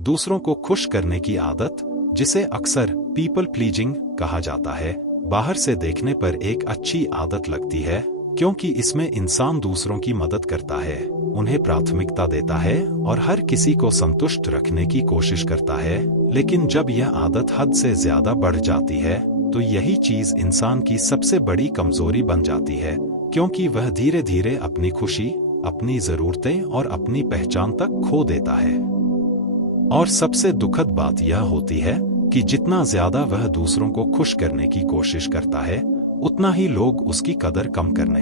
दूसरों को खुश करने की आदत, जिसे अक्सर पीपल प्लीजिंग कहा जाता है, बाहर से देखने पर एक अच्छी आदत लगती है क्योंकि इसमें इंसान दूसरों की मदद करता है, उन्हें प्राथमिकता देता है और हर किसी को संतुष्ट रखने की कोशिश करता है। लेकिन जब यह आदत हद से ज्यादा बढ़ जाती है तो यही चीज इंसान की सबसे बड़ी कमजोरी बन जाती है, क्योंकि वह धीरे धीरे अपनी खुशी, अपनी जरूरतें और अपनी पहचान तक खो देता है। और सबसे दुखद बात यह होती है कि जितना ज्यादा वह दूसरों को खुश करने की कोशिश करता है, उतना ही लोग उसकी कदर कम करने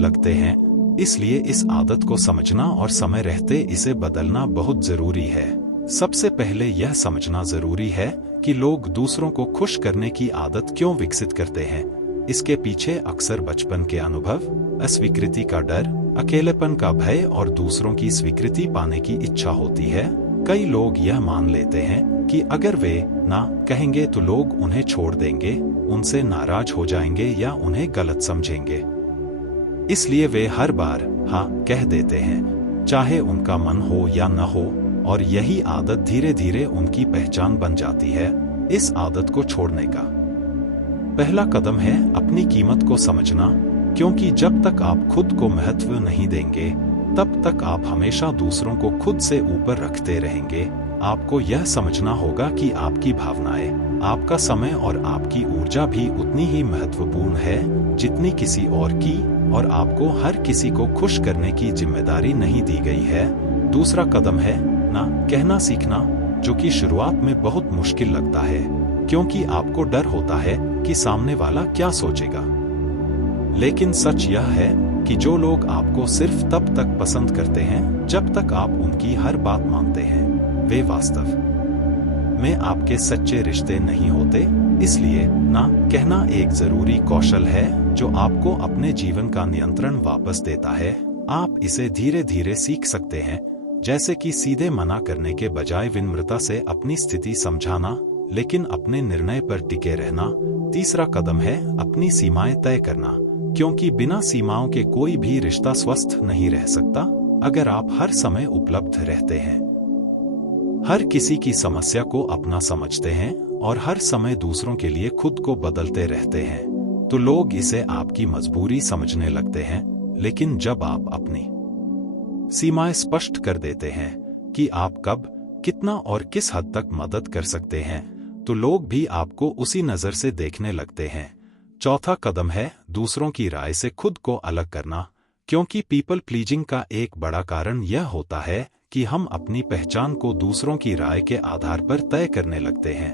लगते हैं। इसलिए इस आदत को समझना और समय रहते इसे बदलना बहुत जरूरी है। सबसे पहले यह समझना जरूरी है कि लोग दूसरों को खुश करने की आदत क्यों विकसित करते हैं। इसके पीछे अक्सर बचपन के अनुभव, अस्वीकृति का डर, अकेलेपन का भय और दूसरों की स्वीकृति पाने की इच्छा होती है। कई लोग यह मान लेते हैं कि अगर वे ना कहेंगे तो लोग उन्हें छोड़ देंगे, उनसे नाराज हो जाएंगे या उन्हें गलत समझेंगे। इसलिए वे हर बार हाँ कह देते हैं, चाहे उनका मन हो या न हो, और यही आदत धीरे धीरे उनकी पहचान बन जाती है। इस आदत को छोड़ने का पहला कदम है अपनी कीमत को समझना, क्योंकि जब तक आप खुद को महत्व नहीं देंगे तब तक आप हमेशा दूसरों को खुद से ऊपर रखते रहेंगे। आपको यह समझना होगा कि आपकी भावनाएं, आपका समय और आपकी ऊर्जा भी उतनी ही महत्वपूर्ण है जितनी किसी और की, और आपको हर किसी को खुश करने की जिम्मेदारी नहीं दी गई है। दूसरा कदम है ना कहना सीखना, जो कि शुरुआत में बहुत मुश्किल लगता है, क्योंकि आपको डर होता है कि सामने वाला क्या सोचेगा। लेकिन सच यह है कि जो लोग आपको सिर्फ तब तक पसंद करते हैं जब तक आप उनकी हर बात मानते हैं, वे वास्तव में आपके सच्चे रिश्ते नहीं होते। इसलिए ना कहना एक जरूरी कौशल है जो आपको अपने जीवन का नियंत्रण वापस देता है। आप इसे धीरे धीरे सीख सकते हैं, जैसे कि सीधे मना करने के बजाय विनम्रता से अपनी स्थिति समझाना, लेकिन अपने निर्णय पर टिके रहना। तीसरा कदम है अपनी सीमाएं तय करना, क्योंकि बिना सीमाओं के कोई भी रिश्ता स्वस्थ नहीं रह सकता। अगर आप हर समय उपलब्ध रहते हैं, हर किसी की समस्या को अपना समझते हैं और हर समय दूसरों के लिए खुद को बदलते रहते हैं, तो लोग इसे आपकी मजबूरी समझने लगते हैं। लेकिन जब आप अपनी सीमाएं स्पष्ट कर देते हैं कि आप कब, कितना और किस हद तक मदद कर सकते हैं, तो लोग भी आपको उसी नजर से देखने लगते हैं। चौथा कदम है दूसरों की राय से खुद को अलग करना, क्योंकि पीपल प्लीजिंग का एक बड़ा कारण यह होता है कि हम अपनी पहचान को दूसरों की राय के आधार पर तय करने लगते हैं।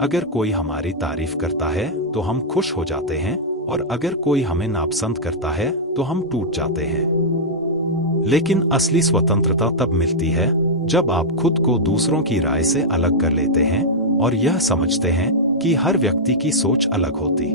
अगर कोई हमारी तारीफ करता है तो हम खुश हो जाते हैं, और अगर कोई हमें नापसंद करता है तो हम टूट जाते हैं। लेकिन असली स्वतंत्रता तब मिलती है जब आप खुद को दूसरों की राय से अलग कर लेते हैं और यह समझते हैं कि हर व्यक्ति की सोच अलग होती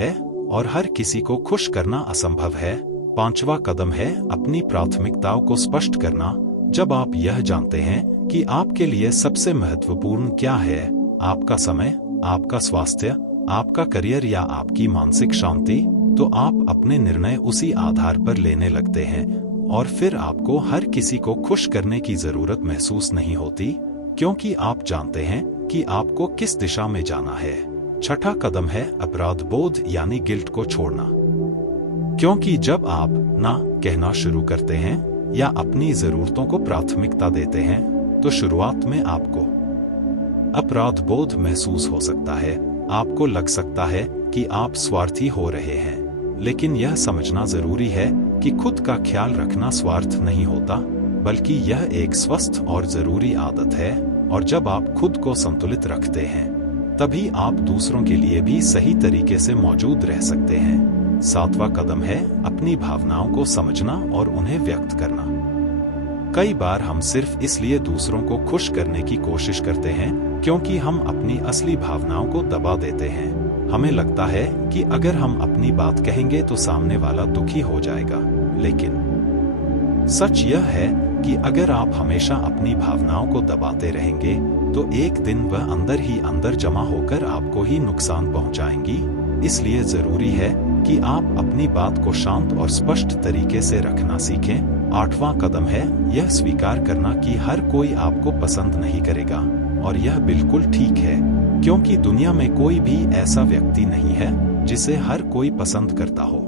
है और हर किसी को खुश करना असंभव है। पांचवा कदम है अपनी प्राथमिकताओं को स्पष्ट करना। जब आप यह जानते हैं कि आपके लिए सबसे महत्वपूर्ण क्या है, आपका समय, आपका स्वास्थ्य, आपका करियर या आपकी मानसिक शांति, तो आप अपने निर्णय उसी आधार पर लेने लगते हैं, और फिर आपको हर किसी को खुश करने की जरूरत महसूस नहीं होती, क्योंकि आप जानते हैं कि आपको किस दिशा में जाना है। छठा कदम है अपराध बोध यानी गिल्ट को छोड़ना, क्योंकि जब आप ना कहना शुरू करते हैं या अपनी जरूरतों को प्राथमिकता देते हैं, तो शुरुआत में आपको अपराध बोध महसूस हो सकता है। आपको लग सकता है कि आप स्वार्थी हो रहे हैं, लेकिन यह समझना जरूरी है कि खुद का ख्याल रखना स्वार्थ नहीं होता, बल्कि यह एक स्वस्थ और जरूरी आदत है। और जब आप खुद को संतुलित रखते हैं, तभी आप दूसरों के लिए भी सही तरीके से मौजूद रह सकते हैं। सातवां कदम है अपनी भावनाओं को समझना और उन्हें व्यक्त करना। कई बार हम सिर्फ इसलिए दूसरों को खुश करने की कोशिश करते हैं क्योंकि हम अपनी असली भावनाओं को दबा देते हैं। हमें लगता है कि अगर हम अपनी बात कहेंगे तो सामने वाला दुखी हो जाएगा, लेकिन सच यह है कि अगर आप हमेशा अपनी भावनाओं को दबाते रहेंगे तो एक दिन वह अंदर ही अंदर जमा होकर आपको ही नुकसान पहुंचाएंगी। इसलिए जरूरी है कि आप अपनी बात को शांत और स्पष्ट तरीके से रखना सीखें 8वां कदम है यह स्वीकार करना कि हर कोई आपको पसंद नहीं करेगा, और यह बिल्कुल ठीक है, क्योंकि दुनिया में कोई भी ऐसा व्यक्ति नहीं है जिसे हर कोई पसंद करता हो।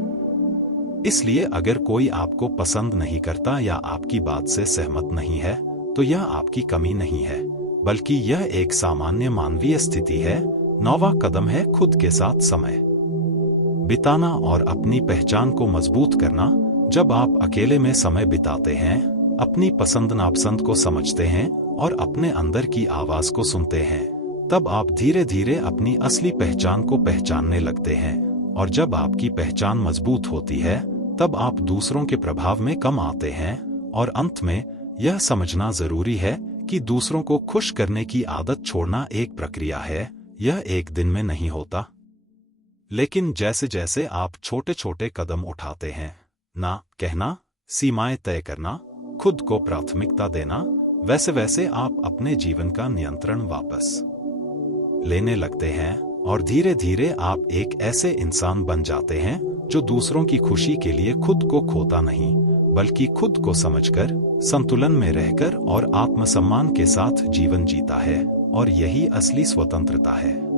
इसलिए अगर कोई आपको पसंद नहीं करता या आपकी बात से सहमत नहीं है, तो यह आपकी कमी नहीं है, बल्कि यह एक सामान्य मानवीय स्थिति है। 9वां कदम है खुद के साथ समय बिताना और अपनी पहचान को मजबूत करना। जब आप अकेले में समय बिताते हैं, अपनी पसंद नापसंद को समझते हैं और अपने अंदर की आवाज को सुनते हैं, तब आप धीरे धीरे अपनी असली पहचान को पहचानने लगते हैं। और जब आपकी पहचान मजबूत होती है, तब आप दूसरों के प्रभाव में कम आते हैं। और अंत में यह समझना जरूरी है कि दूसरों को खुश करने की आदत छोड़ना एक प्रक्रिया है, यह एक दिन में नहीं होता। लेकिन जैसे जैसे आप छोटे छोटे कदम उठाते हैं, ना कहना, सीमाएं तय करना, खुद को प्राथमिकता देना, वैसे वैसे आप अपने जीवन का नियंत्रण वापस लेने लगते हैं, और धीरे धीरे आप एक ऐसे इंसान बन जाते हैं जो दूसरों की खुशी के लिए खुद को खोता नहीं, बल्कि खुद को समझकर, संतुलन में रहकर और आत्मसम्मान के साथ जीवन जीता है। और यही असली स्वतंत्रता है।